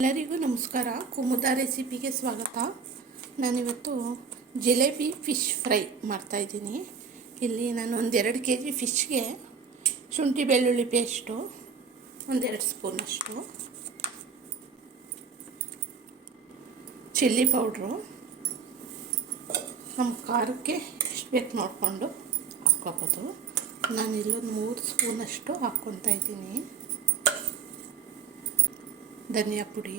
ಎಲ್ಲರಿಗೂ ನಮಸ್ಕಾರ. ಕುಮುದ ರೆಸಿಪಿಗೆ ಸ್ವಾಗತ. ನಾನಿವತ್ತು ಜಿಲೇಬಿ ಫಿಶ್ ಫ್ರೈ ಮಾಡ್ತಾಯಿದ್ದೀನಿ. ಇಲ್ಲಿ ನಾನು 1-2 kg ಫಿಶ್ಗೆ ಶುಂಠಿ ಬೆಳ್ಳುಳ್ಳಿ ಪೇಸ್ಟು 1-2 ಸ್ಪೂನಷ್ಟು, ಚಿಲ್ಲಿ ಪೌಡ್ರು, ನಮ್ಮ ಖಾರಕ್ಕೆ ಎಷ್ಟು ಬೇಕು ನೋಡಿಕೊಂಡು ಹಾಕ್ಕೋಬೋದು. ನಾನಿಲ್ಲೊಂದು 3 ಸ್ಪೂನಷ್ಟು ಹಾಕ್ಕೊತಾ ಇದ್ದೀನಿ. ಧನಿಯಾ ಪುಡಿ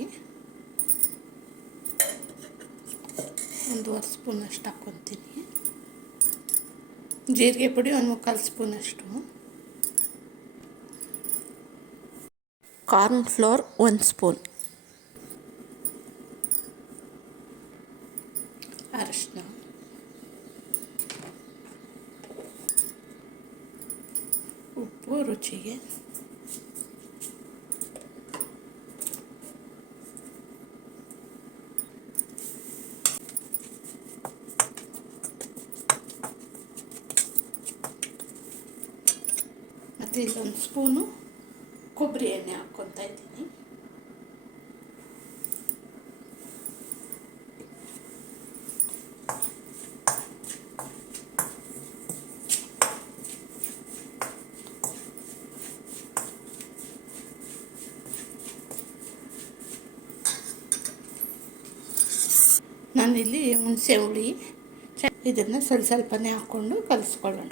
1.5 ಸ್ಪೂನಷ್ಟು ಹಾಕ್ಕೊತೀನಿ. ಜೀರಿಗೆ ಪುಡಿ 1/4 ಸ್ಪೂನಷ್ಟು, ಕಾರ್ನ್ ಫ್ಲೋರ್ 1 ಸ್ಪೂನ್, ಅರಿಶಿನ, ಉಪ್ಪು ರುಚಿಗೆ, ಮತ್ತು ಇಲ್ಲೊಂದು ಸ್ಪೂನು ಕೊಬ್ಬರಿ ಎಣ್ಣೆ ಹಾಕ್ಕೊತಾ ಇದ್ದೀನಿ. ನಾನಿಲ್ಲಿ ಹುಣಸೆ ಹುಳಿ ಇದನ್ನು ಸ್ವಲ್ಪನೇ ಹಾಕ್ಕೊಂಡು ಕಲಿಸ್ಕೊಳ್ಳೋಣ.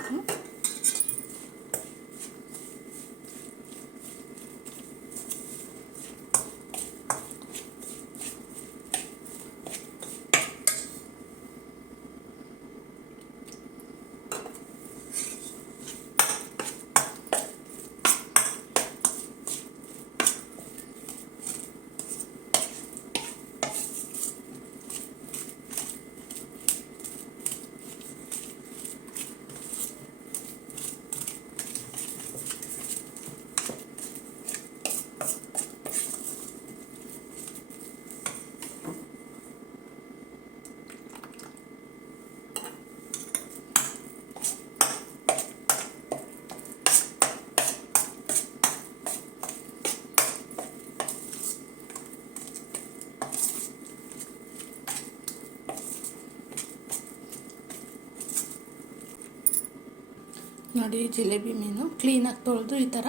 ನೋಡಿ, ಜಿಲೇಬಿ ಮೀನು ಕ್ಲೀನಾಗಿ ತೊಳೆದು ಈ ಥರ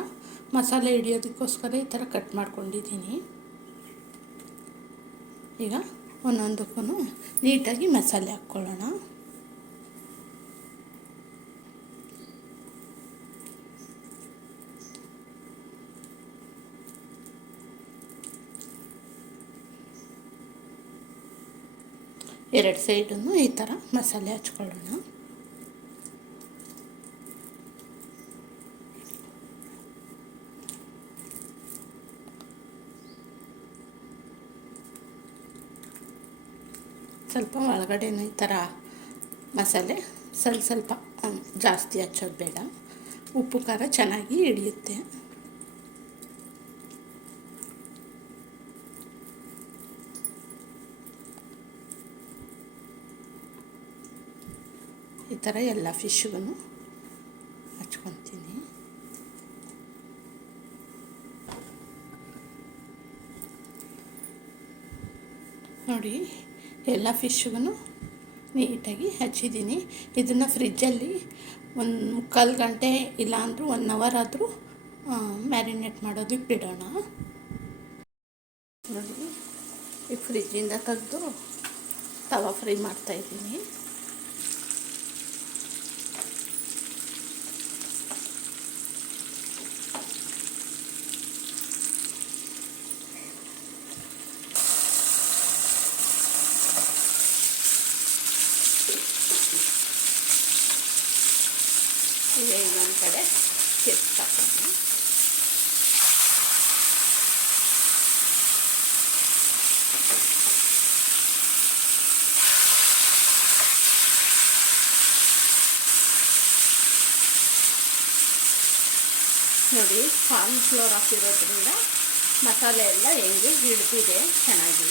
ಮಸಾಲೆ ಹಿಡಿಯೋದಕ್ಕೋಸ್ಕರ ಈ ಥರ ಕಟ್ ಮಾಡ್ಕೊಂಡಿದ್ದೀನಿ. ಈಗ ಒಂದೊಂದಕ್ಕೂ ನೀಟಾಗಿ ಮಸಾಲೆ ಹಾಕ್ಕೊಳ್ಳೋಣ. ಎರಡು ಸೈಡನ್ನು ಈ ಥರ ಮಸಾಲೆ ಹಚ್ಕೊಳ್ಳೋಣ. ಸ್ವಲ್ಪ ಒಳಗಡೆನೂ ಈ ಥರ ಮಸಾಲೆ ಸ್ವಲ್ಪ ಜಾಸ್ತಿ ಹಚ್ಚೋದು ಬೇಡ. ಉಪ್ಪು ಖಾರ ಚೆನ್ನಾಗಿ ಹಿಡಿಯುತ್ತೆ. ಈ ಥರ ಎಲ್ಲ ಫಿಶ್ಗೂ ಹಚ್ಕೊತೀನಿ. ನೋಡಿ, ಎಲ್ಲ ಫಿಶ್ಗೂ ನೀಟಾಗಿ ಹಚ್ಚಿದ್ದೀನಿ. ಇದನ್ನು ಫ್ರಿಜ್ಜಲ್ಲಿ 1/4 ಗಂಟೆ ಇಲ್ಲಾಂದ್ರೂ 1 ಅವರ್ ಆದರೂ ಮ್ಯಾರಿನೇಟ್ ಮಾಡೋದಕ್ಕೆ ಬಿಡೋಣ. ನೋಡಿ, ಈ ಫ್ರಿಜ್ಜಿಂದ ತೆಗೆದು ತವಾ ಫ್ರೈ ಮಾಡ್ತಾಯಿದ್ದೀನಿ. ಈಗ ಇನ್ನೊಂದು ಕಡೆ ಚಿಪ್ಸ್ ಹಾಕೋಣ. ನೋಡಿ, ಕಾರ್ನ್ ಫ್ಲೋರ್ ಹಾಕಿರೋದ್ರಿಂದ ಮಸಾಲೆ ಎಲ್ಲ ಹೆಂಗೆ ಹಿಡಿದಿದೆ ಚೆನ್ನಾಗಿ.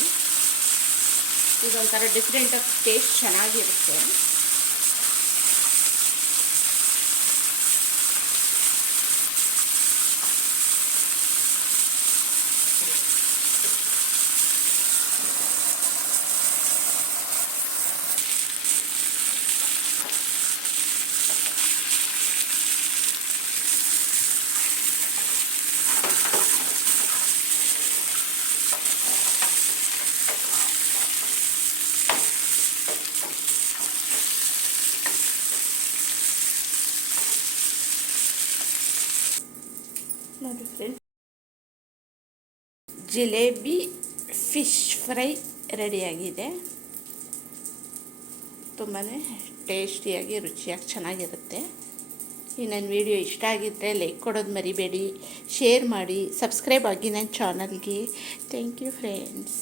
ಇದೊಂಥರ ಡಿಫ್ರೆಂಟ್ ಟೇಸ್ಟ್ ಚೆನ್ನಾಗಿರುತ್ತೆ. ನೋಡಿ ಫ್ರೆಂಡ್ಸ್, ಜಿಲೇಬಿ ಫಿಶ್ ಫ್ರೈ ರೆಡಿಯಾಗಿದೆ. ತುಂಬಾ ಟೇಸ್ಟಿಯಾಗಿ ರುಚಿಯಾಗಿ ಚೆನ್ನಾಗಿರುತ್ತೆ. ಈ ನನ್ನ ವಿಡಿಯೋ ಇಷ್ಟ ಆಗಿದ್ದರೆ ಲೈಕ್ ಕೊಡೋದು ಮರಿಬೇಡಿ, ಶೇರ್ ಮಾಡಿ, ಸಬ್ಸ್ಕ್ರೈಬ್ ಆಗಿ ನನ್ನ ಚಾನಲ್ಗೆ. Thank you friends.